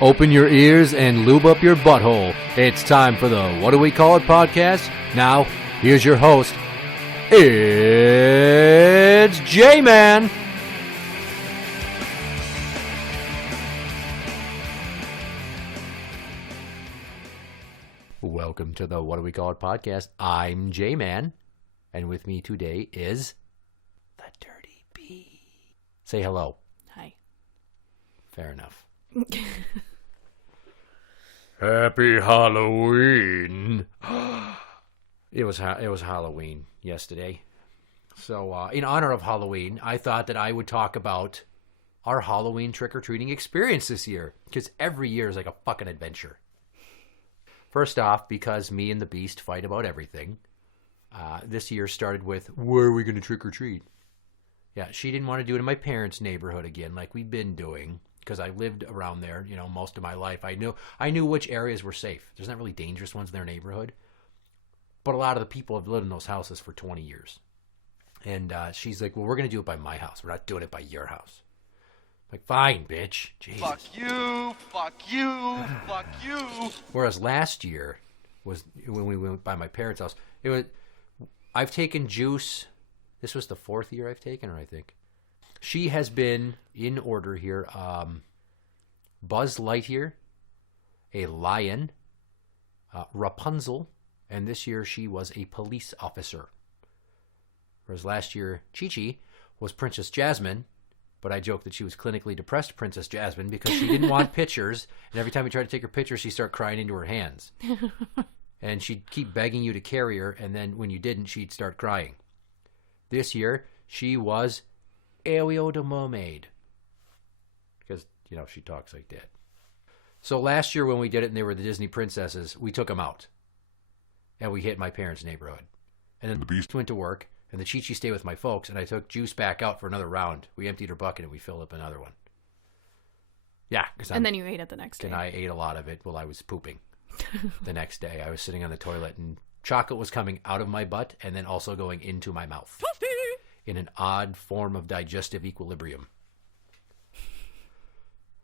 Open your ears and lube up your butthole. It's time for the What Do We Call It podcast. Now, here's your host. It's Jmann. Welcome to the What Do We Call It podcast. I'm Jmann, and with me today is the Dirty B. Say hello. Hi. Fair enough. Happy Halloween. It was Halloween yesterday. So in honor of Halloween, I thought that I would talk about our Halloween trick-or-treating experience this year, because every year is like a fucking adventure. First off, because me and the Beast fight about everything, this year started with, where are we going to trick-or-treat? Yeah, she didn't want to do it in my parents' neighborhood again like we've been doing, because I lived around there, most of my life. I knew which areas were safe. There's not really dangerous ones in their neighborhood, but a lot of the people have lived in those houses for 20 years. And she's like, well, we're going to do it by my house. We're not doing it by your house. I'm like, fine, bitch. Jesus. Fuck you, fuck you, fuck you. Whereas last year was when we went by my parents' house. I've taken Juice. This was the fourth year I've taken her, I think. She has been, in order here, Buzz Lightyear, a lion, Rapunzel, and this year she was a police officer. Whereas last year, Chi-Chi was Princess Jasmine, but I joked that she was clinically depressed Princess Jasmine because she didn't want pictures, and every time we tried to take her pictures, she'd start crying into her hands. And she'd keep begging you to carry her, and then when you didn't, she'd start crying. This year, she was Ariel the Mermaid. Because, she talks like that. So last year when we did it and they were the Disney princesses, we took them out. And we hit my parents' neighborhood. And then the Beast went to work, and the Chi-Chi stayed with my folks, and I took Juice back out for another round. We emptied her bucket and we filled up another one. Yeah. And then you ate it the next day. And I ate a lot of it while I was pooping the next day. I was sitting on the toilet and chocolate was coming out of my butt and then also going into my mouth in an odd form of digestive equilibrium.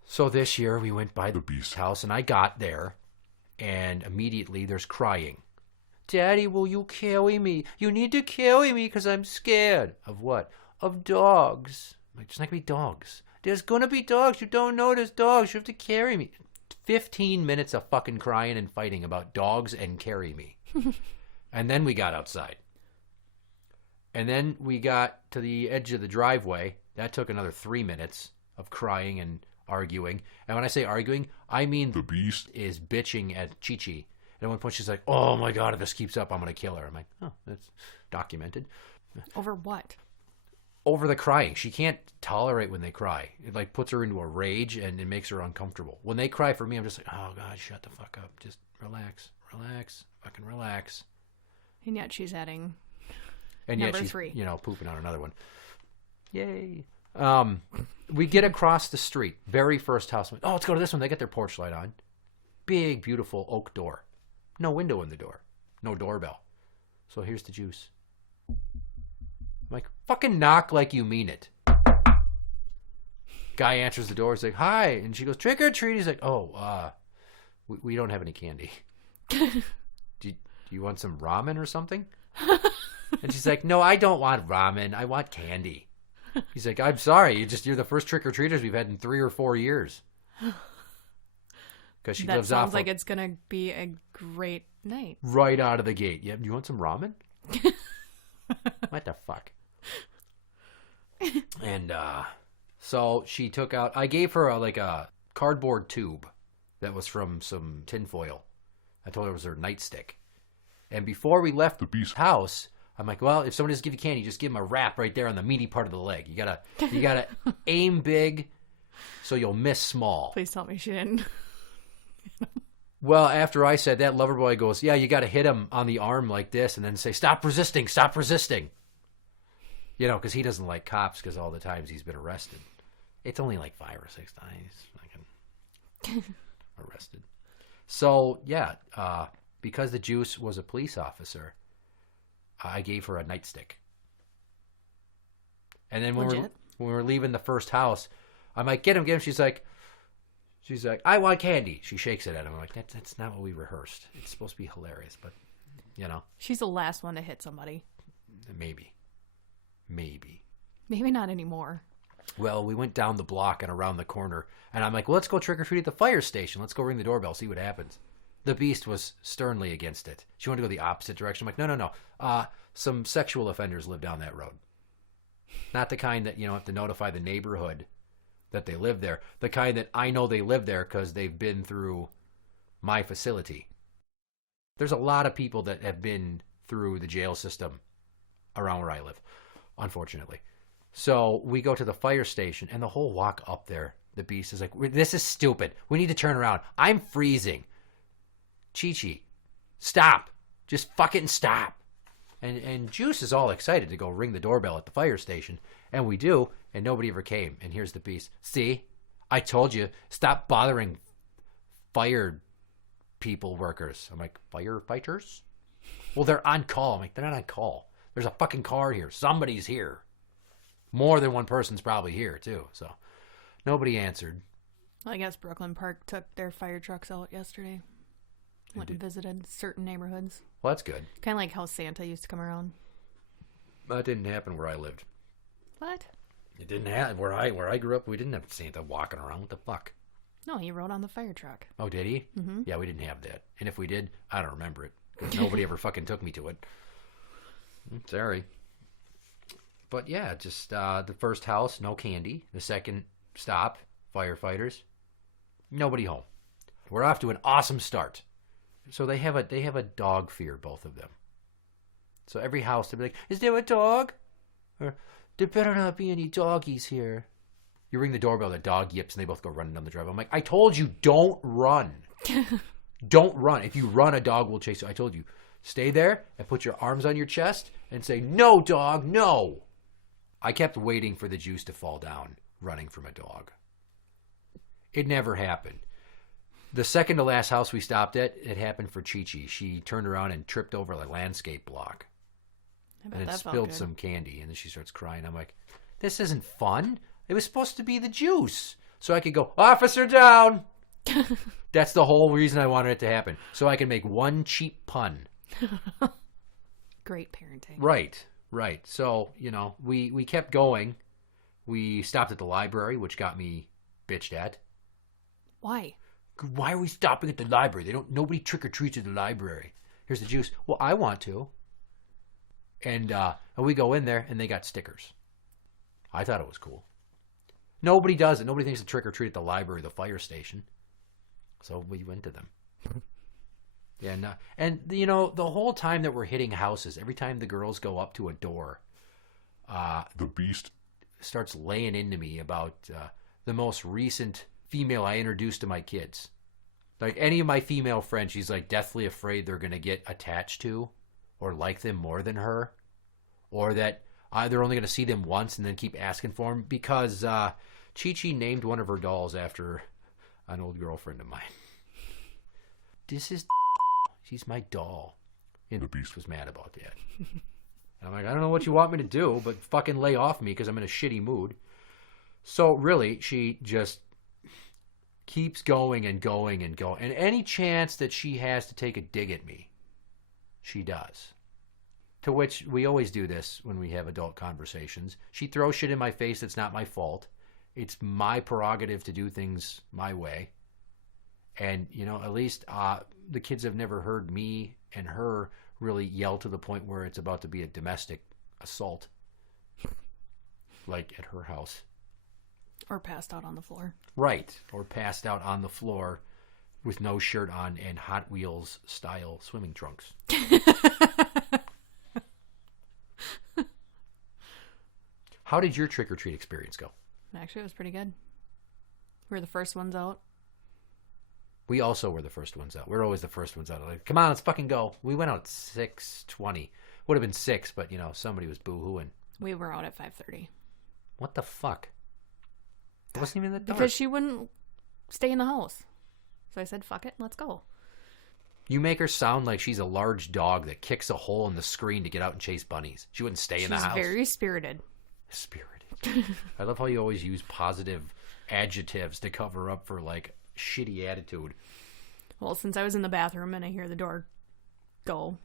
So this year we went by the Beast house and I got there and immediately there's crying. Daddy, will you carry me? You need to carry me because I'm scared. Of what? Of dogs. I'm like, there's not going to be dogs. There's going to be dogs. You don't know there's dogs. You have to carry me. 15 minutes of fucking crying and fighting about dogs and carry me. And then we got outside. And then we got to the edge of the driveway. That took another 3 minutes of crying and arguing. And when I say arguing, I mean the Beast is bitching at Chi-Chi. And at one point she's like, oh my God, if this keeps up, I'm going to kill her. I'm like, oh, that's documented. Over what? Over the crying. She can't tolerate when they cry. It puts her into a rage and it makes her uncomfortable. When they cry for me, I'm just like, oh God, shut the fuck up. Just relax, fucking relax. And yet she's adding number she's, 3. Pooping on another one. Yay. We get across the street. Very first house. Oh, let's go to this one. They got their porch light on. Big, beautiful oak door. No window in the door. No doorbell. So here's the Juice. I'm like, fucking knock like you mean it. Guy answers the door. He's like, hi. And she goes, trick or treat. He's like, oh, we don't have any candy. Do you want some ramen or something? And she's like, no, I don't want ramen. I want candy. He's like, I'm sorry. You're the first trick-or-treaters we've had in 3 or 4 years. Because she that lives sounds like it's going to be a great night. Right out of the gate. Yeah, you want some ramen? What the fuck? And so she took out, I gave her a cardboard tube that was from some tinfoil. I told her it was her nightstick. And before we left the Beast's house, I'm like, well, if someone doesn't give you candy, just give them a wrap right there on the meaty part of the leg. You gotta aim big so you'll miss small. Please tell me she didn't. Well, after I said that, Loverboy goes, yeah, you got to hit him on the arm like this and then say, stop resisting. Because he doesn't like cops because all the times he's been arrested. It's only like 5 or 6 times. Arrested. So, yeah, because the Juice was a police officer, I gave her a nightstick. And then when we were leaving the first house, I'm like, get him. She's like, She's like, I want candy. She shakes it at him. I'm like, that's not what we rehearsed. It's supposed to be hilarious, but, you know. She's the last one to hit somebody. Maybe. Maybe not anymore. Well, we went down the block and around the corner, and I'm like, well, let's go trick-or-treat at the fire station. Let's go ring the doorbell, see what happens. The Beast was sternly against it. She wanted to go the opposite direction. I'm like, no. Some sexual offenders live down that road. Not the kind that, have to notify the neighborhood that they live there. The kind that I know they live there because they've been through my facility. There's a lot of people that have been through the jail system around where I live, unfortunately. So we go to the fire station, and the whole walk up there, the Beast is like, this is stupid. We need to turn around. I'm freezing. Chi-Chi, stop. Just fucking stop. And Juice is all excited to go ring the doorbell at the fire station. And we do, and nobody ever came. And here's the Beast. See? I told you, stop bothering fire people workers. I'm like, firefighters? Well, they're on call. I'm like, they're not on call. There's a fucking car here. Somebody's here. More than one person's probably here, too. So nobody answered. Well, I guess Brooklyn Park took their fire trucks out yesterday. Went and visited certain neighborhoods. Well, that's good. Kind of like how Santa used to come around. That didn't happen where I lived. What? It didn't happen where I grew up. We didn't have Santa walking around. What the fuck? No, he rode on the fire truck. Oh, did he? Mm-hmm. Yeah, we didn't have that. And if we did, I don't remember it. Because nobody ever fucking took me to it. Sorry. But yeah, just the first house, no candy. The second stop, firefighters. Nobody home. We're off to an awesome start. So they have a dog fear, both of them. So every house, they'll be like, is there a dog? Or, there better not be any doggies here. You ring the doorbell, the dog yips, and they both go running down the driveway. I'm like, I told you, don't run. Don't run. If you run, a dog will chase you. I told you, stay there and put your arms on your chest and say, no, dog, no. I kept waiting for the Juice to fall down, running from a dog. It never happened. The second to last house we stopped at, it happened for Chi-Chi. She turned around and tripped over a landscape block. And it spilled some candy. And then she starts crying. I'm like, this isn't fun. It was supposed to be the Juice. So I could go, officer down. That's the whole reason I wanted it to happen. So I can make one cheap pun. Great parenting. Right. So, we kept going. We stopped at the library, which got me bitched at. Why? Why are we stopping at the library? Nobody trick-or-treats at the library. Here's the Juice. Well, I want to. And we go in there, and they got stickers. I thought it was cool. Nobody does it. Nobody thinks to trick-or-treat at the library, the fire station. So we went to them. Yeah, no. And, the whole time that we're hitting houses, every time the girls go up to a door, the Beast starts laying into me about the most recent female I introduced to my kids. Like, any of my female friends, she's like deathly afraid they're going to get attached to or like them more than her, or that they're only going to see them once and then keep asking for them, because Chi-Chi named one of her dolls after an old girlfriend of mine. This is she's my doll. And the Beast was mad about that. And I'm like, I don't know what you want me to do, but fucking lay off me because I'm in a shitty mood. So really, she just keeps going and going and going. And any chance that she has to take a dig at me, she does. To which we always do this when we have adult conversations. She throws shit in my face that's not my fault. It's my prerogative to do things my way. And, at least the kids have never heard me and her really yell to the point where it's about to be a domestic assault. Like at her house. Or passed out on the floor. Right. Or passed out on the floor with no shirt on and Hot Wheels style swimming trunks. How did your trick-or-treat experience go? Actually, it was pretty good. We were the first ones out. We also were the first ones out. We're always the first ones out. Like, come on, let's fucking go. We went out at 6:20. Would have been 6, but, somebody was boo-hooing. We were out at 5:30. What the fuck? It wasn't even that dark. Because she wouldn't stay in the house. So I said, fuck it, let's go. You make her sound like she's a large dog that kicks a hole in the screen to get out and chase bunnies. She wouldn't stay in the house. She's very spirited. Spirited. I love how you always use positive adjectives to cover up for, like, shitty attitude. Well, since I was in the bathroom and I hear the door go,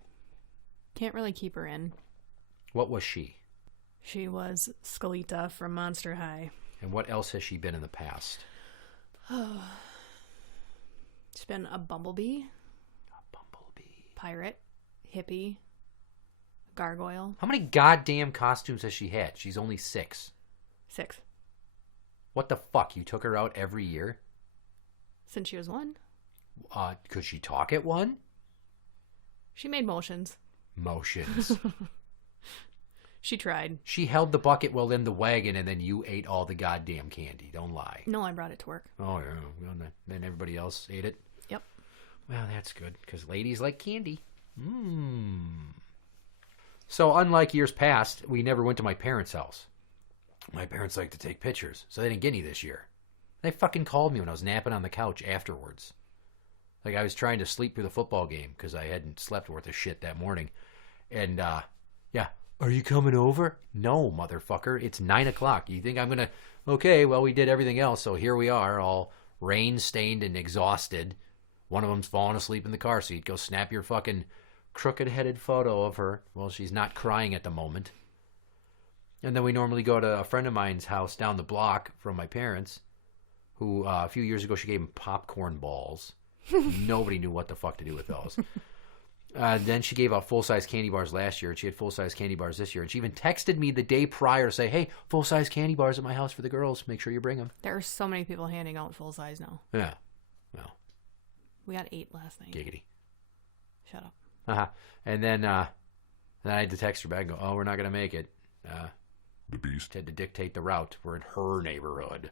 can't really keep her in. What was she? She was Skeleta from Monster High. And what else has she been in the past? She's been a bumblebee, Bumblebee. pirate, hippie, gargoyle. How many goddamn costumes has she had? She's only 6. 6. What the fuck? You took her out every year? Since she was 1. Could she talk at one? She made motions. Motions. She tried. She held the bucket while in the wagon, and then you ate all the goddamn candy. Don't lie. No, I brought it to work. Oh, yeah. Well, then everybody else ate it? Yep. Well, that's good, because ladies like candy. So, unlike years past, we never went to my parents' house. My parents like to take pictures, so they didn't get any this year. They fucking called me when I was napping on the couch afterwards. Like, I was trying to sleep through the football game, because I hadn't slept worth a shit that morning. And, yeah. Are you coming over? No, motherfucker. It's 9 o'clock. You think I'm going to... Okay, well, we did everything else, so here we are, all rain-stained and exhausted. One of them's falling asleep in the car seat. Go snap your fucking crooked-headed photo of her. Well, she's not crying at the moment. And then we normally go to a friend of mine's house down the block from my parents, who a few years ago she gave him popcorn balls. Nobody knew what the fuck to do with those. Then she gave out full-size candy bars last year, and she had full-size candy bars this year. And she even texted me the day prior to say, hey, full-size candy bars at my house for the girls. Make sure you bring them. There are so many people handing out full size now. Yeah. Well. We got 8 last night. Giggity. Shut up. Uh-huh. And then I had to text her back and go, oh, we're not going to make it. The beast. Had to dictate the route. We're in her neighborhood.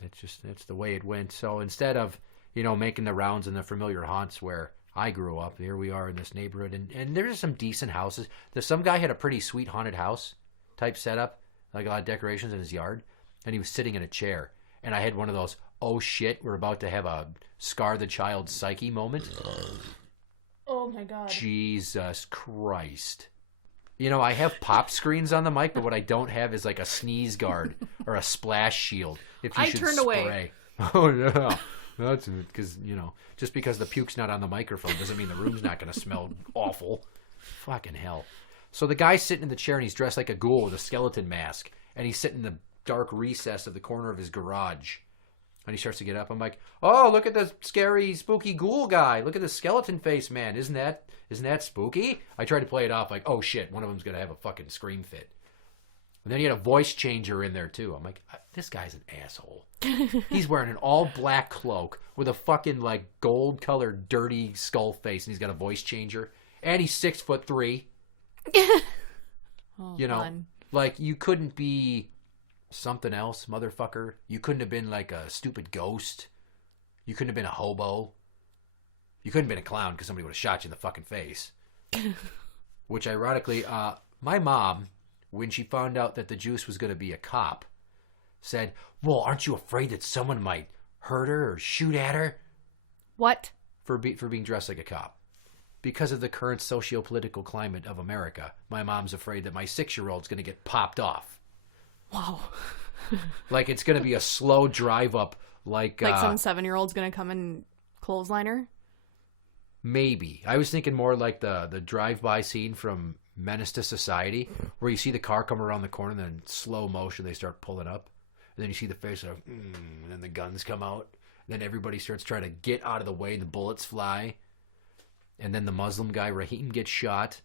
That's the way it went. So instead of, making the rounds in the familiar haunts where I grew up, here we are in this neighborhood. And there's some decent houses. Some guy had a pretty sweet haunted house type setup, like a lot of decorations in his yard. And he was sitting in a chair. And I had one of those, oh shit, we're about to have a scar the child's psyche moment. Oh my God. Jesus Christ. I have pop screens on the mic, but what I don't have is like a sneeze guard or a splash shield. If you I should turned spray. away. Oh, no. That's because, just because the puke's not on the microphone doesn't mean the room's not going to smell awful. Fucking hell. So the guy's sitting in the chair and he's dressed like a ghoul with a skeleton mask. And he's sitting in the dark recess of the corner of his garage. And he starts to get up. I'm like, oh, look at the scary, spooky ghoul guy. Look at the skeleton face, man. Isn't that spooky? I tried to play it off like, oh shit, one of them's going to have a fucking scream fit. And then he had a voice changer in there too. I'm like, this guy's an asshole. He's wearing an all black cloak with a fucking like gold colored dirty skull face, and he's got a voice changer. And he's 6'3". Oh, you know, fun. like you couldn't be something else, motherfucker. You couldn't have been like a stupid ghost. You couldn't have been a hobo. You couldn't have been a clown because somebody would have shot you in the fucking face. Which ironically, my mom, when she found out that the juice was going to be a cop, said, well, aren't you afraid that someone might hurt her or shoot at her? What? For being dressed like a cop. Because of the current socio-political climate of America, my mom's afraid that my 6-year-old's going to get popped off. Wow. Like it's going to be a slow drive up. Like some 7-year-old's going to come and clothesline her? Maybe. I was thinking more like the drive-by scene from Menace to Society, where you see the car come around the corner and then in slow motion they start pulling up. And then you see the face of, and then the guns come out. And then everybody starts trying to get out of the way and the bullets fly. And then the Muslim guy, Raheem, gets shot.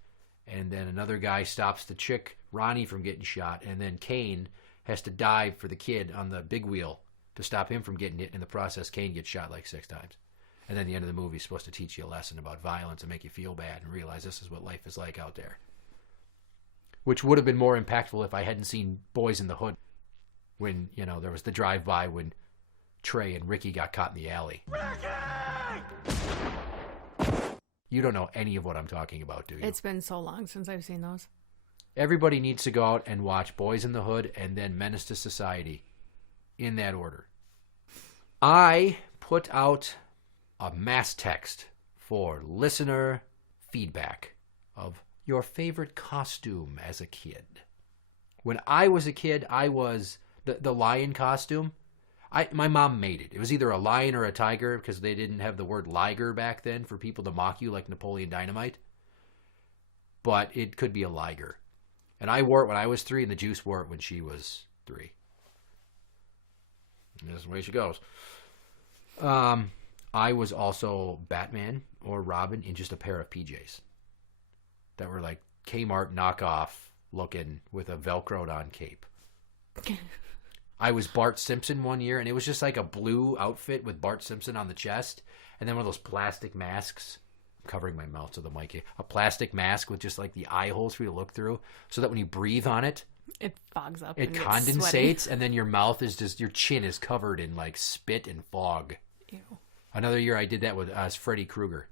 And then another guy stops the chick, Ronnie, from getting shot. And then Kane has to dive for the kid on the big wheel to stop him from getting hit. In the process, Kane gets shot like 6 times. And then the end of the movie is supposed to teach you a lesson about violence and make you feel bad and realize this is what life is like out there. Which would have been more impactful if I hadn't seen Boys in the Hood when, there was the drive-by when Trey and Ricky got caught in the alley. Ricky! You don't know any of what I'm talking about, do you? It's been so long since I've seen those. Everybody needs to go out and watch Boys in the Hood and then Menace to Society in that order. I put out a mass text for listener feedback of your favorite costume as a kid. When I was a kid, I was the lion costume. My mom made it. It was either a lion or a tiger because they didn't have the word liger back then for people to mock you like Napoleon Dynamite. But it could be a liger. And I wore it when I was 3, and the Juice wore it when she was 3. And this is the way she goes. I was also Batman or Robin in just a pair of PJs that were like Kmart knockoff looking with a Velcroed on cape. I was Bart Simpson one year, and it was just like a blue outfit with Bart Simpson on the chest, and then one of those plastic masks. I'm covering my mouth so the mic. A plastic mask with just like the eye holes for you to look through, so that when you breathe on it, It fogs up. it and gets condensates, sweaty. and then your mouth is just, your chin is covered in like spit and fog. Ew. Another year I did that with Freddy Krueger.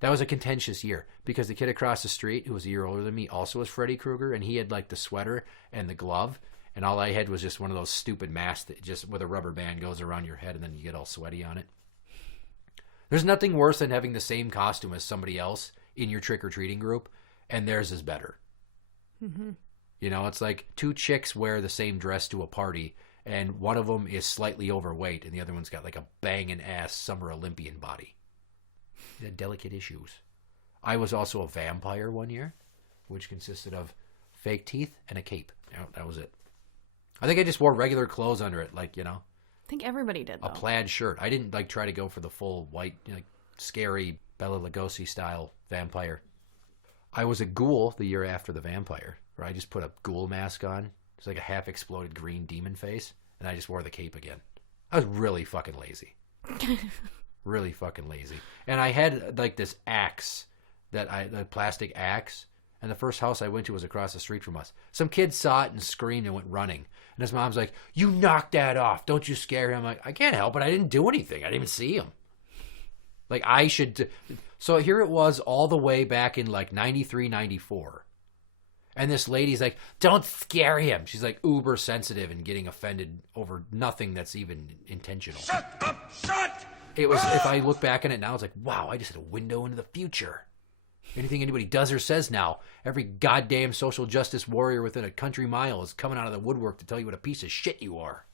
That was a contentious year because the kid across the street, who was a year older than me, also was Freddy Krueger, and he had like the sweater and the glove, and all I had was just one of those stupid masks that just with a rubber band goes around your head and then you get all sweaty on it. There's nothing worse than having the same costume as somebody else in your trick-or-treating group, and theirs is better. Mm-hmm. You know, it's like 2 chicks wear the same dress to a party, and one of them is slightly overweight, and the other one's got like a banging ass Summer Olympian body. They're delicate issues. I was also a vampire one year, which consisted of fake teeth and a cape. That was it. I think I just wore regular clothes under it, like, you know, I think everybody did, though. a plaid shirt. I didn't like try to go for the full white, like scary Bela Lugosi style vampire. I was a ghoul the year after the vampire, where I just put a ghoul mask on. It's like a half exploded green demon face, and I just wore the cape again. I was really fucking lazy. Really fucking lazy. And I had like this axe the plastic axe. And the first house I went to was across the street from us. Some kid saw it and screamed and went running. And his mom's like, "You knocked that off. Don't you scare him." I'm like, I can't help it. I didn't do anything. I didn't even see him. Like, I should. So here it was all the way back in like 93, 94. And this lady's like, "Don't scare him." She's like uber sensitive and getting offended over nothing that's even intentional. Shut up! Shut! It was, if I look back on it now, it's like, wow, I just had a window into the future. Anything anybody does or says now, every goddamn social justice warrior within a country mile is coming out of the woodwork to tell you what a piece of shit you are.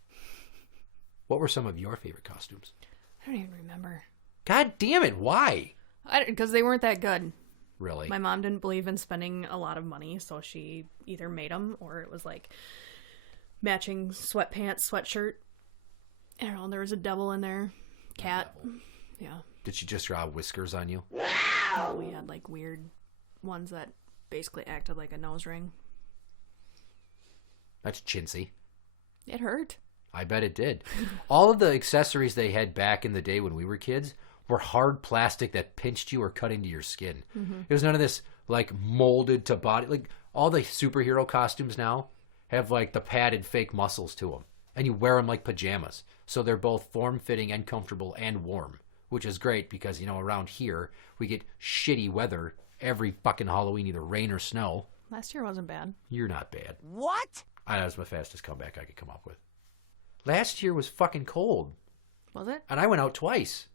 What were some of your favorite costumes? I don't even remember. God damn it, why? Because they weren't that good. Really? My mom didn't believe in spending a lot of money, so she either made them or it was like matching sweatpants, sweatshirt. I don't know, there was a devil in there. Cat. Yeah. Did she just draw whiskers on you? Oh, we had like weird ones that basically acted like a nose ring. That's chintzy. It hurt. I bet it did. All of the accessories they had back in the day when we were kids were hard plastic that pinched you or cut into your skin. Mm-hmm. It was none of this like molded to body. Like all the superhero costumes now have like the padded fake muscles to them. And you wear them like pajamas. So they're both form-fitting and comfortable and warm. Which is great because, you know, around here we get shitty weather every fucking Halloween, either rain or snow. Last year wasn't bad. You're not bad. What? That was my fastest comeback I could come up with. Last year was fucking cold. Was it? And I went out twice.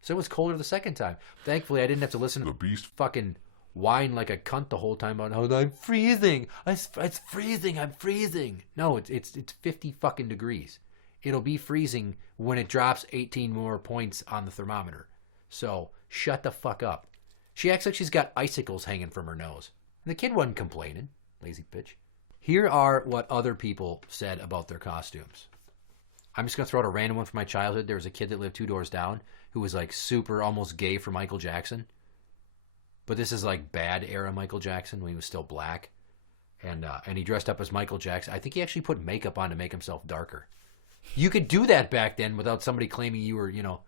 So it was colder the second time. Thankfully, I didn't have to listen to The beast. fucking whine like a cunt the whole time about, "Oh, I'm freezing. It's freezing. I'm freezing." No, it's 50 fucking degrees. It'll be freezing when it drops 18 more points on the thermometer. So shut the fuck up. She acts like she's got icicles hanging from her nose. And the kid wasn't complaining. Lazy bitch. Here are what other people said about their costumes. I'm just going to throw out a random one from my childhood. There was a kid that lived 2 doors down who was like super almost gay for Michael Jackson. But this is like bad era Michael Jackson when he was still black. And he dressed up as Michael Jackson. I think he actually put makeup on to make himself darker. You could do that back then without somebody claiming you were, you know,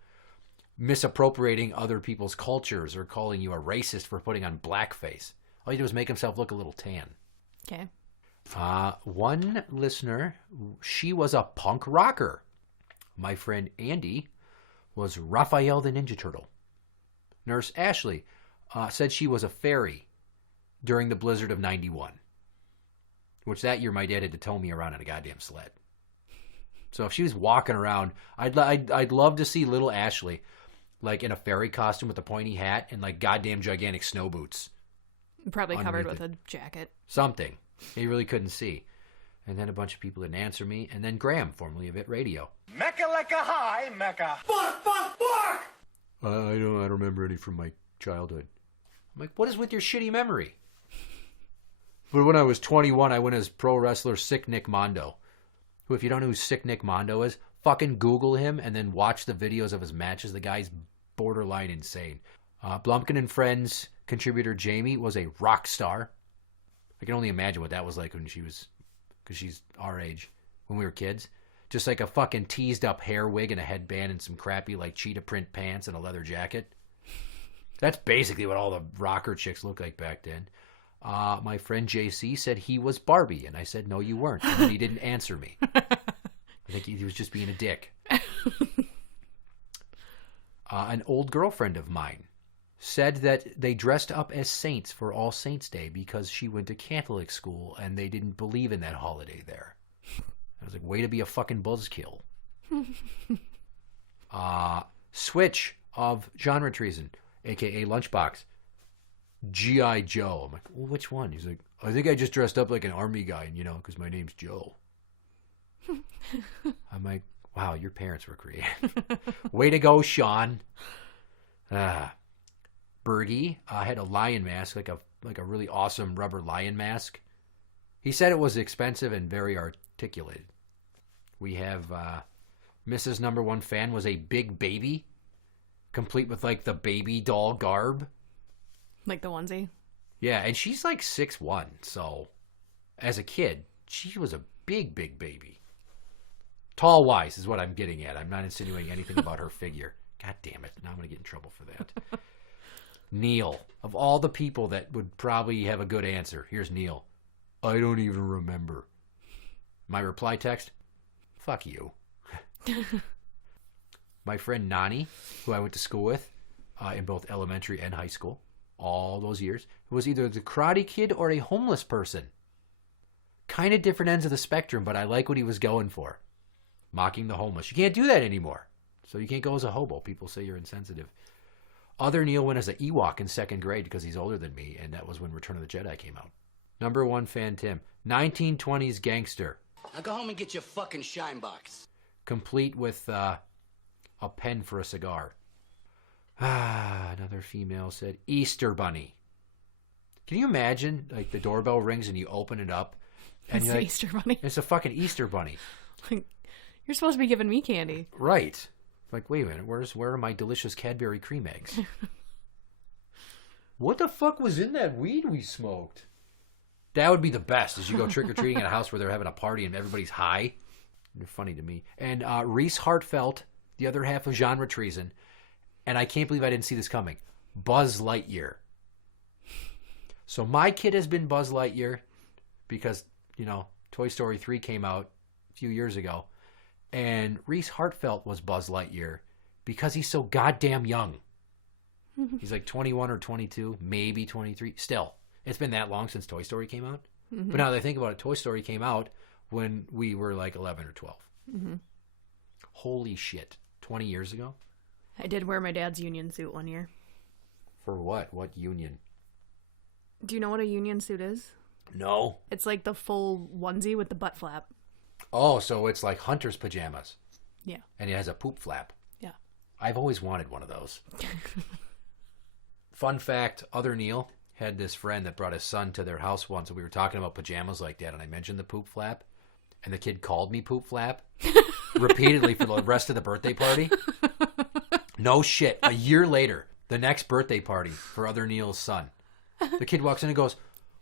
misappropriating other people's cultures or calling you a racist for putting on blackface. All you do is make himself look a little tan. Okay. One listener, she was a punk rocker. My friend Andy was Raphael the Ninja Turtle. Nurse Ashley said she was a fairy during the blizzard of 91. Which that year my dad had to tow me around on a goddamn sled. So if she was walking around, I'd love to see little Ashley like in a fairy costume with a pointy hat and like goddamn gigantic snow boots. Probably covered Underneath with a jacket. Something. You really couldn't see. And then a bunch of people didn't answer me. And then Graham, formerly of It Radio. Mecca like a high, Mecca. Fuck, fuck, fuck! I don't remember any from my childhood. I'm like, what is with your shitty memory? But when I was 21, I went as pro wrestler Sick Nick Mondo. Who, if you don't know who Sick Nick Mondo is, fucking Google him and then watch the videos of his matches. The guy's borderline insane. Blumpkin and Friends contributor Jamie was a rock star. I can only imagine what that was like when she was, because she's our age, when we were kids. Just like a fucking teased up hair wig and a headband and some crappy like cheetah print pants and a leather jacket. That's basically what all the rocker chicks looked like back then. My friend JC said he was Barbie, and I said, no, you weren't. And then he didn't answer me. I think he was just being a dick. An old girlfriend of mine said that they dressed up as saints for All Saints Day because she went to Catholic school and they didn't believe in that holiday there. I was like, way to be a fucking buzzkill. Switch of Genre Treason, a.k.a. Lunchbox. G.I. Joe. I'm like, well, which one? He's like, I think I just dressed up like an army guy, because my name's Joe. I'm like, wow, your parents were creative. Way to go, Sean. Bergie had a lion mask, like a really awesome rubber lion mask. He said it was expensive and very articulated. We have Mrs. Number One Fan was a big baby, complete with like the baby doll garb. Like the onesie? Yeah, and she's like 6'1", so as a kid, she was a big, big baby. Tall-wise is what I'm getting at. I'm not insinuating anything about her figure. God damn it. Now I'm going to get in trouble for that. Neil. Of all the people that would probably have a good answer, here's Neil. I don't even remember. My reply text? Fuck you. My friend Nani, who I went to school with in both elementary and high school, all those years, was either the Karate Kid or a homeless person. Kind of different ends of the spectrum, but I like what he was going for. Mocking the homeless. You can't do that anymore. So you can't go as a hobo. People say you're insensitive. Other Neil went as an Ewok in 2nd grade because he's older than me, and that was when Return of the Jedi came out. Number one fan Tim. 1920s gangster. Now go home and get your fucking shine box. Complete with a pen for a cigar. Another female said Easter Bunny. Can you imagine, like, the doorbell rings and you open it up and It's you're the like, Easter Bunny. it's a fucking Easter Bunny. Like, you're supposed to be giving me candy. Right. Like, wait a minute, where are my delicious Cadbury cream eggs? What the fuck was in that weed we smoked? That would be the best, is you go trick-or-treating at a house where they're having a party and everybody's high. They're funny to me. And Reese Hartfelt, the other half of Genre Treason, and I can't believe I didn't see this coming, Buzz Lightyear. So my kid has been Buzz Lightyear because, Toy Story 3 came out a few years ago. And Reese Hartfelt was Buzz Lightyear because he's so goddamn young. He's like 21 or 22, maybe 23. Still, it's been that long since Toy Story came out. Mm-hmm. But now that I think about it, Toy Story came out when we were like 11 or 12. Mm-hmm. Holy shit. 20 years ago? I did wear my dad's union suit one year. For what? What union? Do you know what a union suit is? No. It's like the full onesie with the butt flap. Oh, so it's like hunter's pajamas. Yeah. And it has a poop flap. Yeah. I've always wanted one of those. Fun fact, other Neil had this friend that brought his son to their house once, and we were talking about pajamas like that, and I mentioned the poop flap, and the kid called me poop flap repeatedly for the rest of the birthday party. No shit. A year later, the next birthday party for other Neil's son, the kid walks in and goes,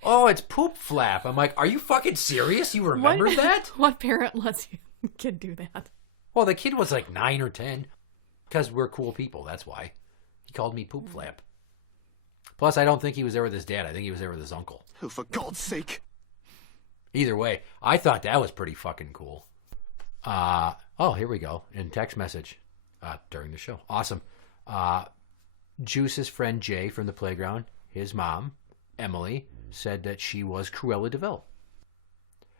oh, it's poop flap. I'm like, are you fucking serious? You remember that? What parent lets your kid do that? Well, the kid was like 9 or 10. Because we're cool people, that's why. He called me poop flap. Plus, I don't think he was there with his dad. I think he was there with his uncle. Oh, for God's sake. Either way, I thought that was pretty fucking cool. Oh, here we go. In text message during the show. Awesome. Juice's friend Jay from the playground, his mom, Emily, said that she was Cruella de Vil.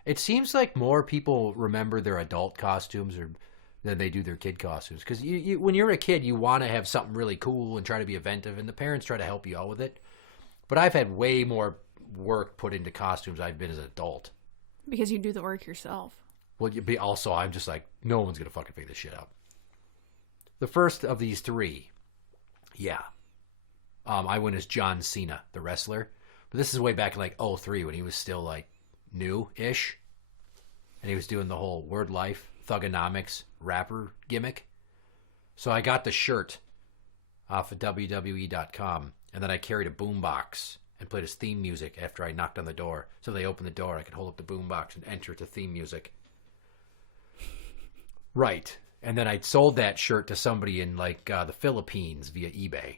It seems like more people remember their adult costumes than they do their kid costumes. Because when you're a kid, you want to have something really cool and try to be inventive, and the parents try to help you out with it. But I've had way more work put into costumes I've been as an adult. Because you do the work yourself. Well, also, I'm just like, no one's going to fucking figure this shit out. The first of these three, yeah. I went as John Cena, the wrestler. But this is way back in like 2003 when he was still like new-ish. And he was doing the whole word life, thugonomics, rapper gimmick. So I got the shirt off of WWE.com. And then I carried a boombox and played his theme music after I knocked on the door. So they opened the door, I could hold up the boombox and enter to theme music. Right. And then I sold that shirt to somebody in like the Philippines via eBay.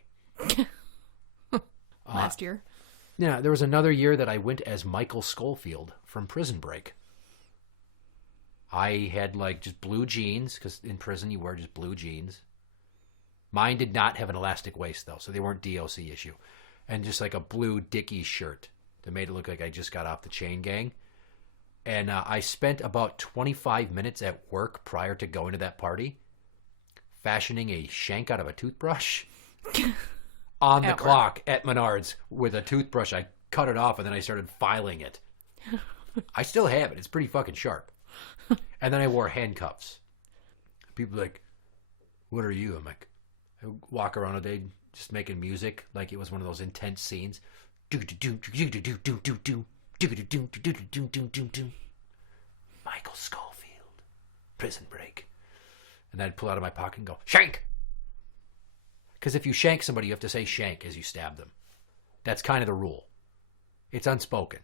Last year. Yeah, there was another year that I went as Michael Schofield from Prison Break. I had like just blue jeans, because in prison you wear just blue jeans. Mine did not have an elastic waist though, so they weren't DOC issue. And just like a blue Dickies shirt that made it look like I just got off the chain gang. And I spent about 25 minutes at work prior to going to that party fashioning a shank out of a toothbrush on the clock at Menards with a toothbrush. I cut it off and then I started filing it. I still have it. It's pretty fucking sharp. And then I wore handcuffs. People are like, what are you? I'm like, I walk around all day just making music like it was one of those intense scenes. Michael Schofield, Prison Break. And I'd pull out of my pocket and go, shank! Because if you shank somebody, you have to say shank as you stab them. That's kind of the rule. It's unspoken.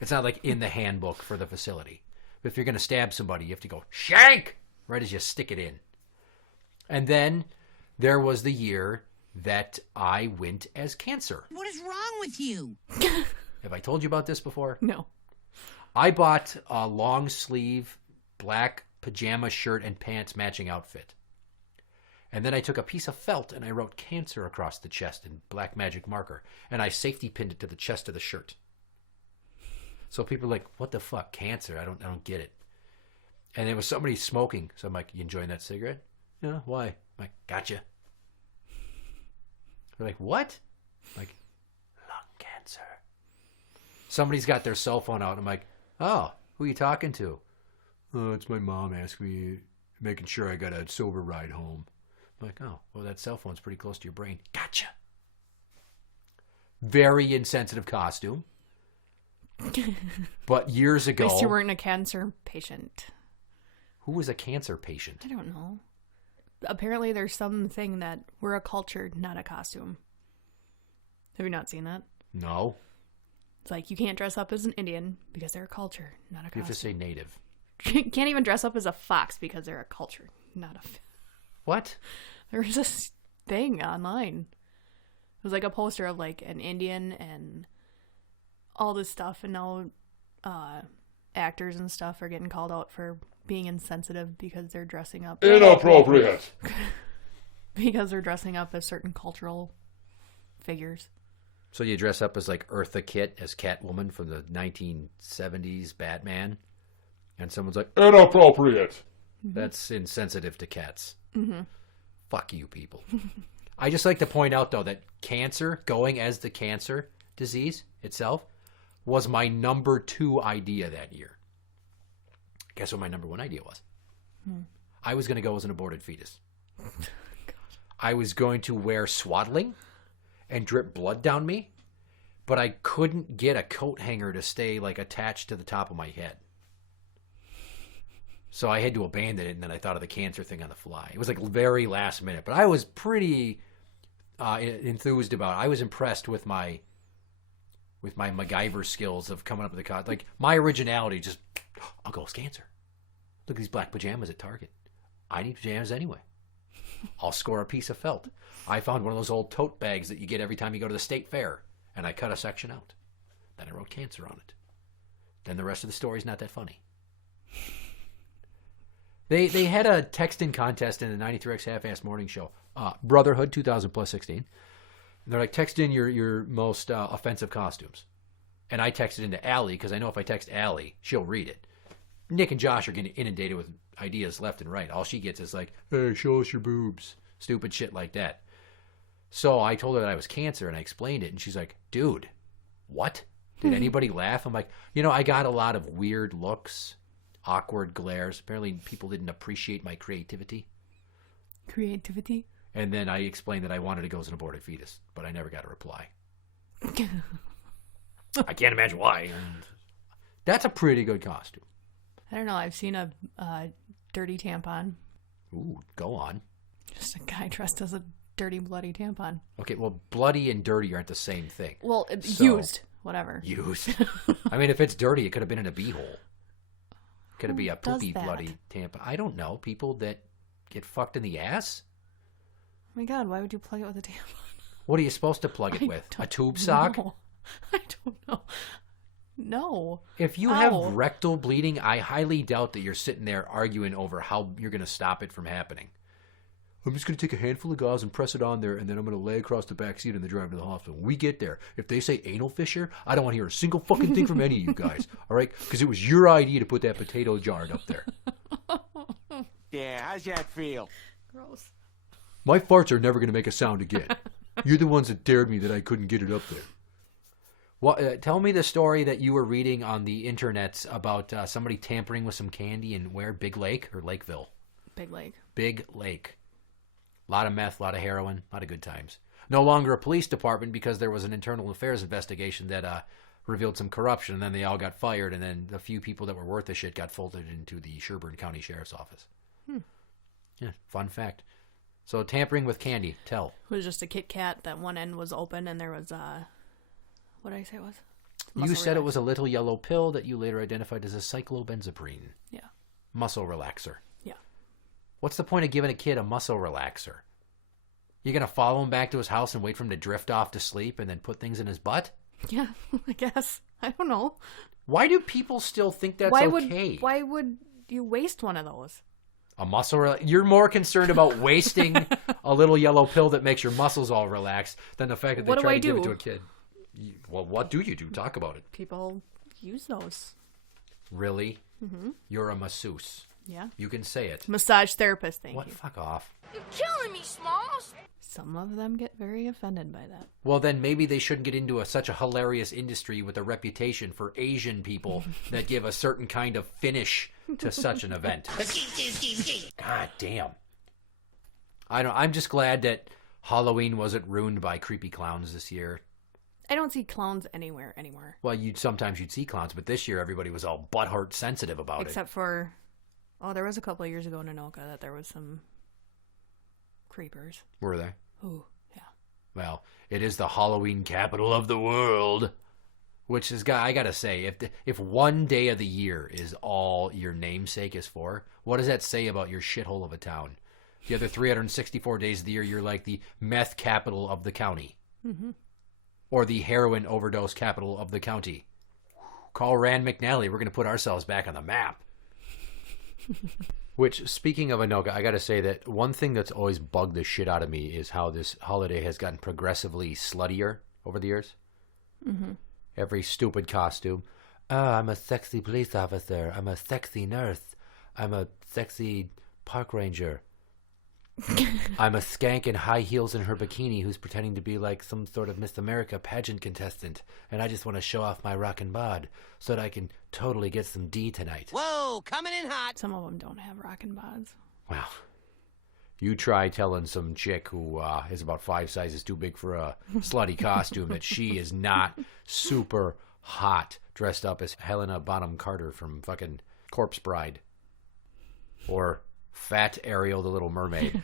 It's not like in the handbook for the facility. But if you're going to stab somebody, you have to go, shank! Right as you stick it in. And then there was the year that I went as Cancer. What is wrong with you? Have I told you about this before? No. I bought a long sleeve black pajama shirt and pants matching outfit. And then I took a piece of felt and I wrote Cancer across the chest in black magic marker. And I safety pinned it to the chest of the shirt. So people are like, what the fuck? Cancer? I don't get it. And there was somebody smoking. So I'm like, you enjoying that cigarette? Yeah, why? I'm like, gotcha. They're like, what? I'm like, lung cancer. Somebody's got their cell phone out. I'm like, oh, who are you talking to? Oh, it's my mom asking me, making sure I got a sober ride home. I'm like, oh, well, that cell phone's pretty close to your brain. Gotcha. Very insensitive costume. But years ago... At least you weren't a cancer patient. Who was a cancer patient? I don't know. Apparently there's something that we're a culture, not a costume. Have you not seen that? No. It's like you can't dress up as an Indian because they're a culture, not a costume. You have to say native. Can't even dress up as a fox because they're a culture, not a... What? There was this thing online. It was like a poster of like an Indian and all this stuff, and now actors and stuff are getting called out for being insensitive because they're dressing up... Inappropriate. Because they're dressing up as certain cultural figures. So you dress up as like Eartha Kitt as Catwoman from the 1970s Batman, and someone's like, Inappropriate. that's insensitive to cats. Mm-hmm. Fuck you people. I just like to point out, though, that cancer, going as the cancer disease itself, was my number 2 idea that year. Guess what my number 1 idea was? I was going to go as an aborted fetus. I was going to wear swaddling and drip blood down me, but I couldn't get a coat hanger to stay like attached to the top of my head. So I had to abandon it, and then I thought of the cancer thing on the fly. It was like very last minute, but I was pretty enthused about it. I was impressed with my MacGyver skills of coming up with the like my originality. Just, I'll go as Cancer. Look at these black pajamas at Target. I need pajamas anyway. I'll score a piece of felt. I found one of those old tote bags that you get every time you go to the state fair, and I cut a section out. Then I wrote Cancer on it. Then the rest of the story's not that funny. They had a texting contest in the 93X Half-Ass Morning Show. Brotherhood 2000 plus 16. And they're like, text in your most offensive costumes. And I texted into Allie, because I know if I text Allie, she'll read it. Nick and Josh are getting inundated with ideas left and right. All she gets is like, hey, show us your boobs. Stupid shit like that. So I told her that I was Cancer, and I explained it, and she's like, dude, what? Did anybody laugh? I'm like, I got a lot of weird looks, awkward glares. Apparently people didn't appreciate my creativity. Creativity? And then I explained that I wanted to go as an aborted fetus, but I never got a reply. I can't imagine why. And that's a pretty good costume. I don't know. I've seen a dirty tampon. Ooh, go on. Just a guy dressed as a dirty, bloody tampon. Okay, well, bloody and dirty aren't the same thing. Well, So- used. Whatever. Used. I mean, if it's dirty, it could have been in a beehole. Could it be a does poopy, that? bloody tampon? I don't know. People that get fucked in the ass? Oh my God, why would you plug it with a tampon? What are you supposed to plug it with? A tube sock? No. I don't know. No. If you Ow. have rectal bleeding, I highly doubt that you're sitting there arguing over how you're going to stop it from happening. I'm just going to take a handful of gauze and press it on there, and then I'm going to lay across the back seat and then drive to the hospital. When we get there, if they say anal fissure, I don't want to hear a single fucking thing from any of you guys. All right? Because it was your idea to put that potato jar up there. Yeah, how's that feel? Gross. My farts are never going to make a sound again. You're the ones that dared me that I couldn't get it up there. Well, tell me the story that you were reading on the internets about somebody tampering with some candy in where? Big Lake or Lakeville? Big leg. Big Lake. A lot of meth, a lot of heroin, a lot of good times. No longer a police department because there was an internal affairs investigation that revealed some corruption, and then they all got fired, and then the few people that were worth the shit got folded into the Sherburne County Sheriff's Office. Yeah, fun fact. So tampering with candy, tell. It was just a Kit Kat. That one end was open, and there was what did I say it was? You said it was a little yellow pill that you later identified as a cyclobenzaprine. Yeah. Muscle relaxer. Yeah. What's the point of giving a kid a muscle relaxer? You going to follow him back to his house and wait for him to drift off to sleep and then put things in his butt? Yeah, I guess. I don't know. Why do people still think that's Why okay? would you waste one of those? A muscle you're more concerned about wasting a little yellow pill that makes your muscles all relaxed than the fact that they What do try I to give it do? to a kid. Well, what do you do? Talk about it. People use those. Really? Mm-hmm. You're a masseuse. Yeah. You can say it. Massage therapist, thank What? you. Fuck off. You're killing me, Smalls. Some of them get very offended by that. Well, then maybe they shouldn't get into such a hilarious industry with a reputation for Asian people that give a certain kind of finish to such an event. God damn. I'm just glad that Halloween wasn't ruined by creepy clowns this year. I don't see clowns anywhere anymore. Well, sometimes you'd see clowns, but this year everybody was all butthurt sensitive about Except for, there was a couple of years ago in Anoka that there was some creepers. it. Were they? Ooh, yeah. Well, it is the Halloween capital of the world. Which is, I gotta say, if one day of the year is all your namesake is for, what does that say about your shithole of a town? The other 364 days of the year, you're like the meth capital of the county. Mm-hmm. Or the heroin overdose capital of the county. Call Rand McNally. We're going to put ourselves back on the map. Which, speaking of Anoka, I got to say that one thing that's always bugged the shit out of me is how this holiday has gotten progressively sluttier over the years. Mm-hmm. Every stupid costume. Oh, I'm a sexy police officer. I'm a sexy nurse. I'm a sexy park ranger. I'm a skank in high heels in her bikini who's pretending to be like some sort of Miss America pageant contestant, and I just want to show off my rockin' bod so that I can totally get some D tonight. Whoa, coming in hot. Some of them don't have rockin' bods. Well, you try telling some chick who is about 5 sizes too big for a slutty costume that she is not super hot dressed up as Helena Bonham Carter from fucking Corpse Bride. Or Fat Ariel the Little Mermaid.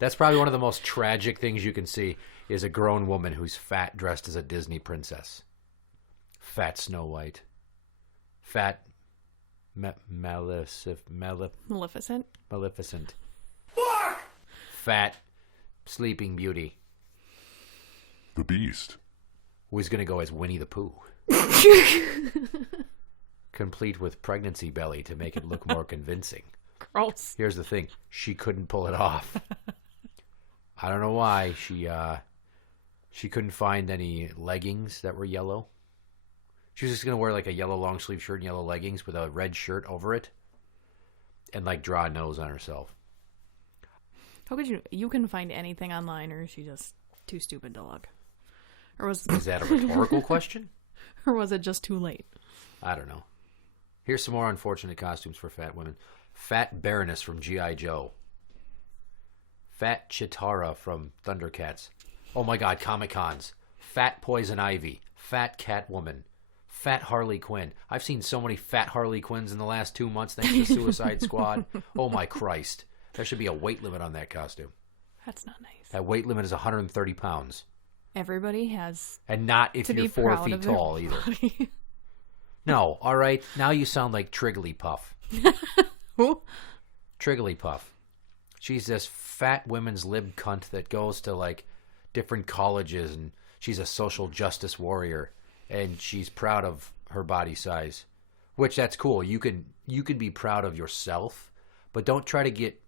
That's probably one of the most tragic things you can see is a grown woman who's fat dressed as a Disney princess. Fat Snow White. Fat Maleficent. Maleficent? Fat Sleeping Beauty. The Beast. Who's going to go as Winnie the Pooh. Complete with pregnancy belly to make it look more convincing. Gross. Here's the thing. She couldn't pull it off. I don't know why. She couldn't find any leggings that were yellow. She was just going to wear like a yellow long sleeve shirt and yellow leggings with a red shirt over it. And like draw a nose on herself. How could you couldn't find anything online, or is she just too stupid to look? Or was Is that a rhetorical question? Or was it just too late? I don't know. Here's some more unfortunate costumes for fat women. Fat Baroness from G.I. Joe. Fat Chitara from Thundercats. Oh my god, Comic-Cons. Fat Poison Ivy. Fat Catwoman. Fat Harley Quinn. I've seen so many Fat Harley Quinns in the last 2 months thanks to Suicide Squad. Oh my Christ. There should be a weight limit on that costume. That's not nice. That weight limit is 130 pounds. Everybody has And not if to you're be 4 proud feet of their tall either. body. No, all right. Now you sound like Trigglypuff. Who? Trigglypuff. She's this fat women's lib cunt that goes to like different colleges, and she's a social justice warrior, and she's proud of her body size, which that's cool. You can be proud of yourself, but don't try to get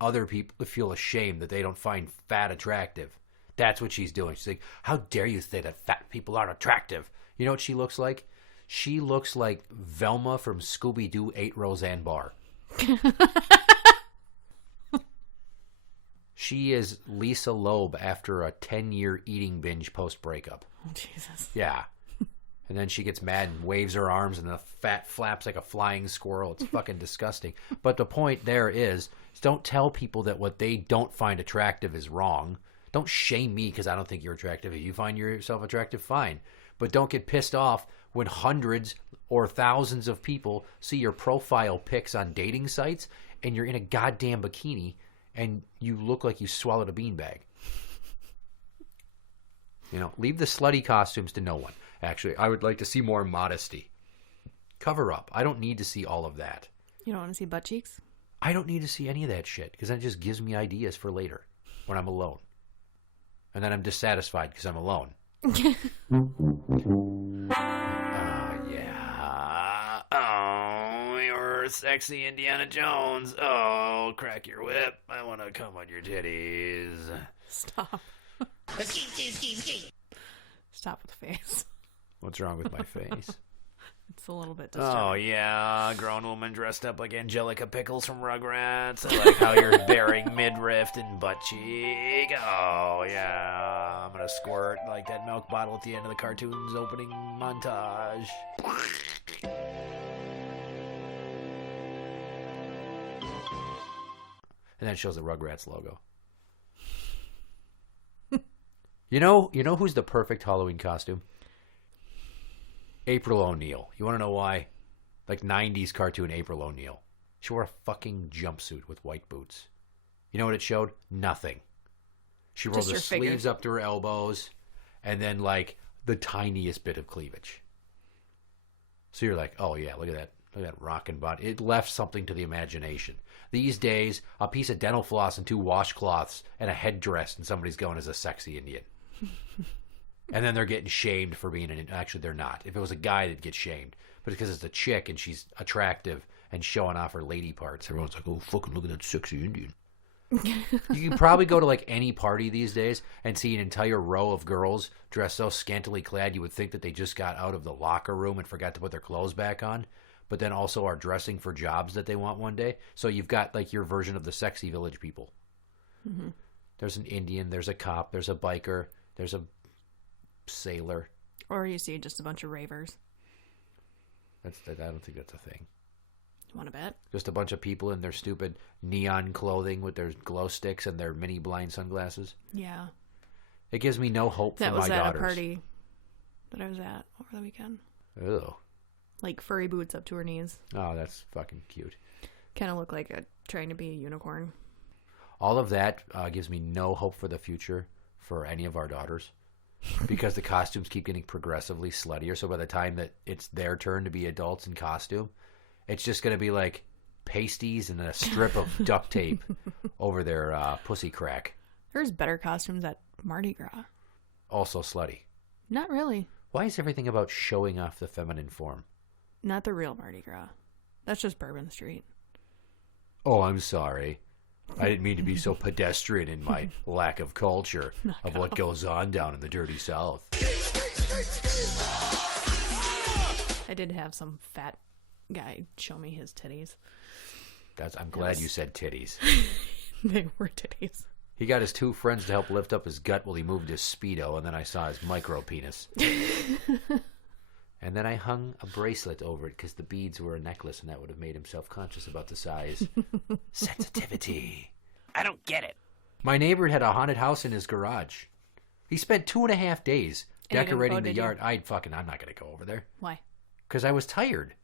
other people to feel ashamed that they don't find fat attractive. That's what she's doing. She's like, how dare you say that fat people aren't attractive? You know what she looks like? She looks like Velma from Scooby-Doo 8 Roseanne Barr. She is Lisa Loeb after a 10-year eating binge post-breakup. Oh, Jesus. Yeah. And then she gets mad and waves her arms, and the fat flaps like a flying squirrel. It's fucking disgusting. But the point there is don't tell people that what they don't find attractive is wrong. Don't shame me because I don't think you're attractive. If you find yourself attractive, fine. But don't get pissed off when hundreds or thousands of people see your profile pics on dating sites and you're in a goddamn bikini and you look like you swallowed a beanbag. You know, leave the slutty costumes to no one. Actually, I would like to see more modesty. Cover up. I don't need to see all of that. You don't want to see butt cheeks? I don't need to see any of that shit because that just gives me ideas for later when I'm alone. And then I'm dissatisfied because I'm alone. Yeah. Oh, you're sexy Indiana Jones. Oh, crack your whip. I want to come on your titties. Stop. Stop with the face. What's wrong with my face? It's a little bit disturbing. Oh, yeah. Grown woman dressed up like Angelica Pickles from Rugrats. I like how you're bearing midriff and butt cheek. Oh, yeah. I'm going to squirt like that milk bottle at the end of the cartoon's opening montage. And then it shows the Rugrats logo. You know who's the perfect Halloween costume? April O'Neil. You want to know why? Like 90s cartoon April O'Neil. She wore a fucking jumpsuit with white boots. You know what it showed? Nothing. She rolled Just her her figure. sleeves up to her elbows and then like the tiniest bit of cleavage. So you're like, oh yeah, look at that. Look at that rockin' body. It left something to the imagination. These days, a piece of dental floss and 2 washcloths and a headdress and somebody's going as a sexy Indian. And then they're getting shamed for being an... Actually, they're not. If it was a guy, they'd get shamed. But because it's a chick and she's attractive and showing off her lady parts, everyone's like, oh, fucking look at that sexy Indian. You can probably go to like any party these days and see an entire row of girls dressed so scantily clad you would think that they just got out of the locker room and forgot to put their clothes back on, but then also are dressing for jobs that they want one day. So you've got like your version of the sexy village people. Mm-hmm. There's an Indian, there's a cop, there's a biker, there's a sailor. Or you see just a bunch of ravers. I don't think that's a thing. You want to bet? Just a bunch of people in their stupid neon clothing with their glow sticks and their mini blind sunglasses. Yeah. It gives me no hope for my daughters. That was at a party that I was at over the weekend. Ew. Like furry boots up to her knees. Oh, that's fucking cute. Kind of look like trying to be a unicorn. All of that gives me no hope for the future for any of our daughters. Because the costumes keep getting progressively sluttier. So by the time that it's their turn to be adults in costume, it's just going to be like pasties and a strip of duct tape over their pussy crack. There's better costumes at Mardi Gras. Also slutty. Not really. Why is everything about showing off the feminine form? Not the real Mardi Gras. That's just Bourbon Street. Oh, I'm sorry. I didn't mean to be so pedestrian in my lack of culture of what goes on down in the dirty South. I did have some fat guy show me his titties. I'm glad you said titties. They were titties. He got his 2 friends to help lift up his gut while he moved his Speedo, and then I saw his micro penis. And then I hung a bracelet over it because the beads were a necklace, and that would have made him self-conscious about the size. Sensitivity. I don't get it. My neighbor had a haunted house in his garage. He spent 2.5 days And you didn't decorating go, the did you? yard. I'm not going to go over there Why? because I was tired.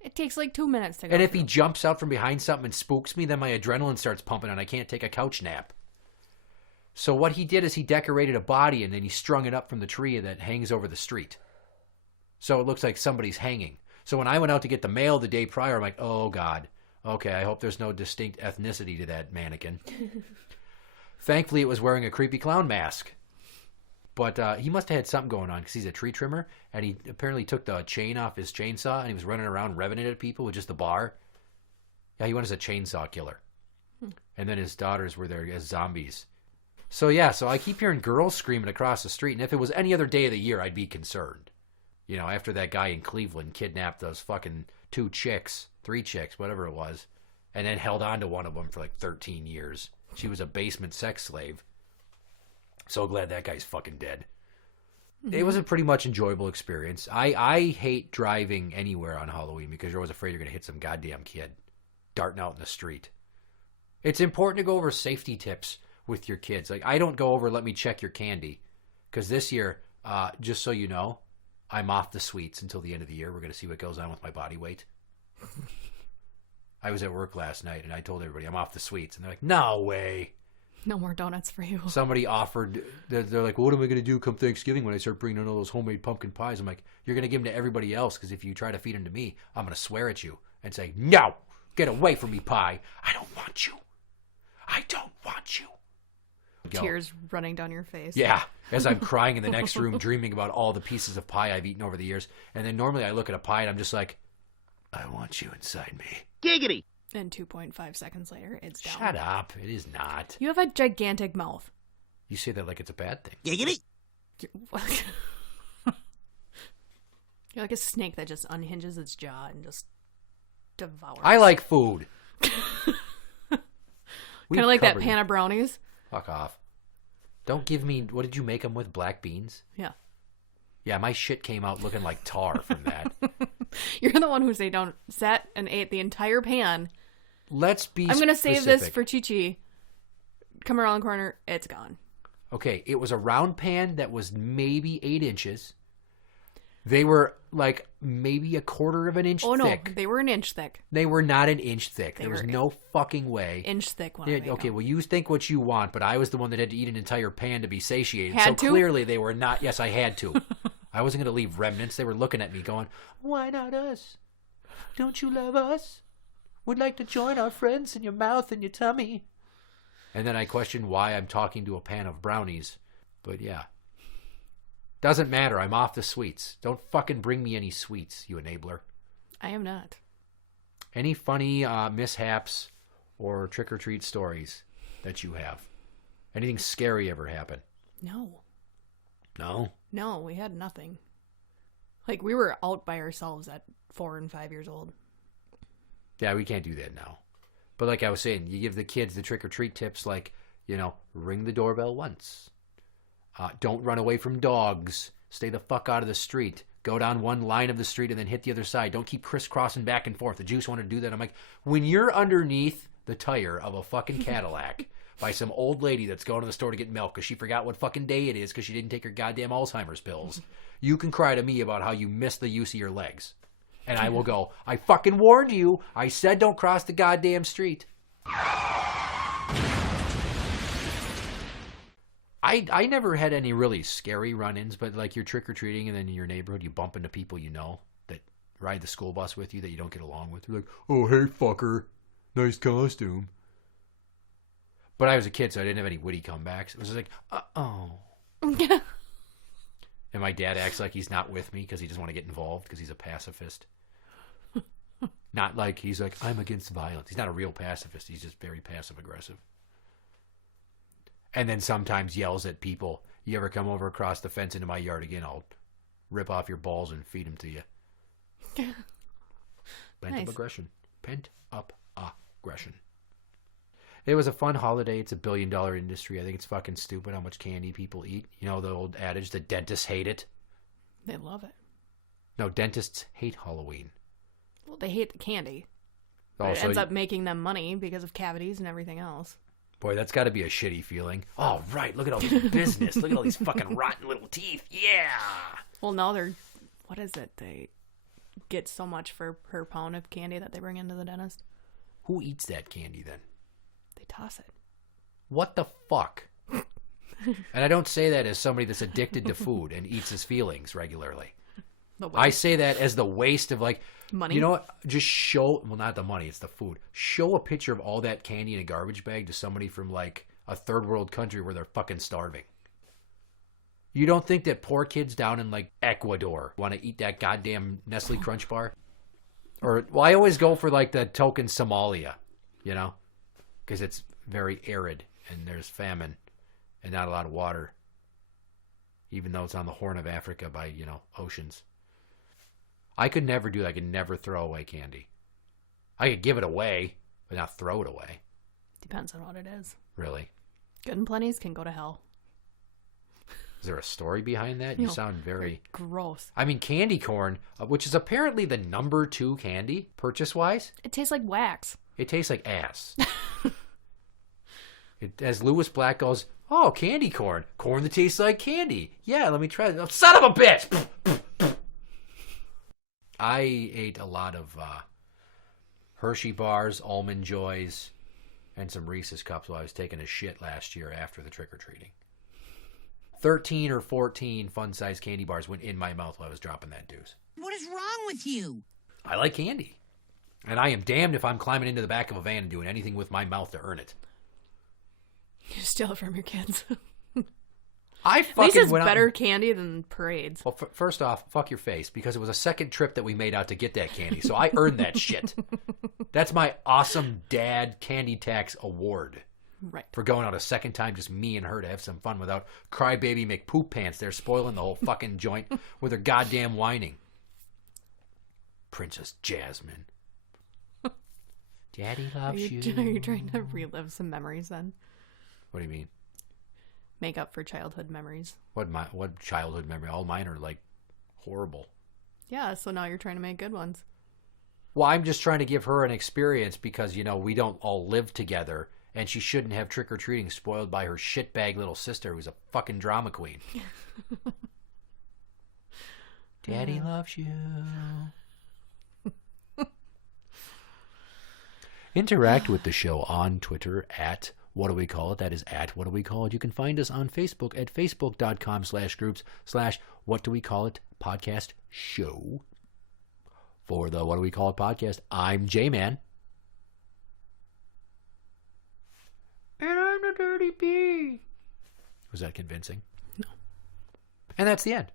It takes like 2 minutes to go. And if he through. jumps out from behind something and spooks me, then my adrenaline starts pumping and I can't take a couch nap. So what he did is he decorated a body and then he strung it up from the tree that hangs over the street. So it looks like somebody's hanging. So when I went out to get the mail the day prior, I'm like, oh, God. Okay, I hope there's no distinct ethnicity to that mannequin. Thankfully, it was wearing a creepy clown mask. But he must have had something going on because he's a tree trimmer. And he apparently took the chain off his chainsaw and he was running around revving it at people with just the bar. Yeah, he went as a chainsaw killer. And then his daughters were there as zombies. So I keep hearing girls screaming across the street. And if it was any other day of the year, I'd be concerned. You know, after that guy in Cleveland kidnapped those fucking 3 chicks, whatever it was, and then held on to one of them for like 13 years. She was a basement sex slave. So glad that guy's fucking dead. It was a pretty much enjoyable experience. I hate driving anywhere on Halloween because you're always afraid you're going to hit some goddamn kid darting out in the street. It's important to go over safety tips with your kids. Like, I don't go over, let me check your candy. Because this year, just so you know, I'm off the sweets until the end of the year. We're going to see what goes on with my body weight. I was at work last night, and I told everybody I'm off the sweets. And they're like, no way. No more donuts for you. Somebody offered, they're like, well, what am I going to do come Thanksgiving when I start bringing in all those homemade pumpkin pies? I'm like, you're going to give them to everybody else, because if you try to feed them to me, I'm going to swear at you and say, no, get away from me, pie. I don't want you. I don't want you. Tears running down your face. Yeah, as I'm crying in the next room, dreaming about all the pieces of pie I've eaten over the years. And then normally I look at a pie and I'm just like, I want you inside me. Giggity. And 2.5 seconds later, it's down. Shut up. It is not. You have a gigantic mouth. You say that like it's a bad thing. Giggity. You're like a snake that just unhinges its jaw and just devours. I like food. Kind of like that pan of brownies. Fuck off. Don't give me... What did you make them with? Black beans? Yeah. Yeah, my shit came out looking like tar from that. You're the one who sat and ate the entire pan. Let's be I'm going to save this specific. for Chi-Chi. Come around the corner. It's gone. Okay, it was a round pan that was maybe 8 inches. They were like maybe a quarter of an inch thick. No, they were an inch thick. They were not an inch thick. There was were no fucking way. Inch thick one. Okay, well, you think what you want, but I was the one that had to eat an entire pan to be satiated. Had so to? clearly they were not. Yes, I had to. I wasn't going to leave remnants. They were looking at me going, why not us? Don't you love us? Would like to join our friends in your mouth and your tummy. And then I questioned why I'm talking to a pan of brownies. But yeah. Doesn't matter. I'm off the sweets. Don't fucking bring me any sweets, you enabler. I am not. Any funny mishaps or trick-or-treat stories that you have? Anything scary ever happen? No. No? No, we had nothing. Like, we were out by ourselves at 4 and 5 years old. Yeah, we can't do that now. But like I was saying, you give the kids the trick-or-treat tips like, ring the doorbell once. Don't run away from dogs. Stay the fuck out of the street. Go down one line of the street and then hit the other side. Don't keep crisscrossing back and forth. The Juice wanted to do that. I'm like, when you're underneath the tire of a fucking Cadillac by some old lady that's going to the store to get milk because she forgot what fucking day it is because she didn't take her goddamn Alzheimer's pills, you can cry to me about how you missed the use of your legs. And I will go, I fucking warned you. I said don't cross the goddamn street. I never had any really scary run-ins, but like you're trick-or-treating and then in your neighborhood you bump into people you know that ride the school bus with you that you don't get along with. You're like, oh, hey, fucker. Nice costume. But I was a kid, so I didn't have any witty comebacks. It was just like, uh-oh. And my dad acts like he's not with me because he doesn't want to get involved because he's a pacifist. Not like he's like, I'm against violence. He's not a real pacifist. He's just very passive-aggressive. And then sometimes yells at people. You ever come over across the fence into my yard again, I'll rip off your balls and feed them to you. Pent-up aggression. Pent-up aggression. It was a fun holiday. It's $1 billion industry. I think it's fucking stupid how much candy people eat. You know the old adage, the dentists hate it. They love it. No, dentists hate Halloween. Well, they hate the candy. Oh, But it so ends up making them money because of cavities and everything else. boy, that's got to be a shitty feeling. Oh, right. Look at all this business. Look at all these fucking rotten little teeth. Yeah. Well, now they're, what is it? They get so much for per pound of candy that they bring into the dentist. Who eats that candy then? They toss it. What the fuck? And I don't say that as somebody that's addicted to food and eats his feelings regularly. I say that as the waste of like, money. you know what? Just show, well, not the money, it's the food. Show a picture of all that candy in a garbage bag to somebody from like a third world country where they're fucking starving. You don't think that poor kids down in like Ecuador want to eat that goddamn Nestle Crunch bar? Or, well, I always go for like the token Somalia, you know, because it's very arid and there's famine and not a lot of water, even though it's on the Horn of Africa by, you know, oceans. I could never do that. I could never throw away candy. I could give it away, but not throw it away. Depends on what it is. Really? Good and plenties can go to hell. Is there a story behind that? You sound very... Gross. I mean, candy corn, which is apparently the number 2 candy, purchase-wise. It tastes like wax. It tastes like ass. As Lewis Black goes, oh, candy corn. Corn that tastes like candy. Yeah, let me try it. Oh, son of a bitch! I ate a lot of Hershey bars, Almond Joys, and some Reese's Cups while I was taking a shit last year after the trick-or-treating. 13 or 14 fun-sized candy bars went in my mouth while I was dropping that deuce. What is wrong with you? I like candy. And I am damned if I'm climbing into the back of a van and doing anything with my mouth to earn it. You steal it from your kids. I At least fucking it's went out. better candy than parades. Well, first off, fuck your face, because it was a second trip that we made out to get that candy, so I earned that shit. That's my awesome dad candy tax award. Right. For going out a second time, just me and her to have some fun without crybaby McPoop Pants there spoiling the whole fucking joint with her goddamn whining. Princess Jasmine. Daddy loves you. Are you trying to relive some memories then? What do you mean? Make up for childhood memories. What childhood memory? All mine are like horrible. Yeah, so now you're trying to make good ones. Well, I'm just trying to give her an experience because, you know, we don't all live together and she shouldn't have trick-or-treating spoiled by her shitbag little sister who's a fucking drama queen. Daddy loves you. Interact with the show on Twitter at What Do We Call It? That is at What Do We Call It? You can find us on Facebook at facebook.com/groups/What Do We Call It podcast show. For the What Do We Call It podcast, I'm Jmann. And I'm the Dirty Bee. Was that convincing? No. And that's the end.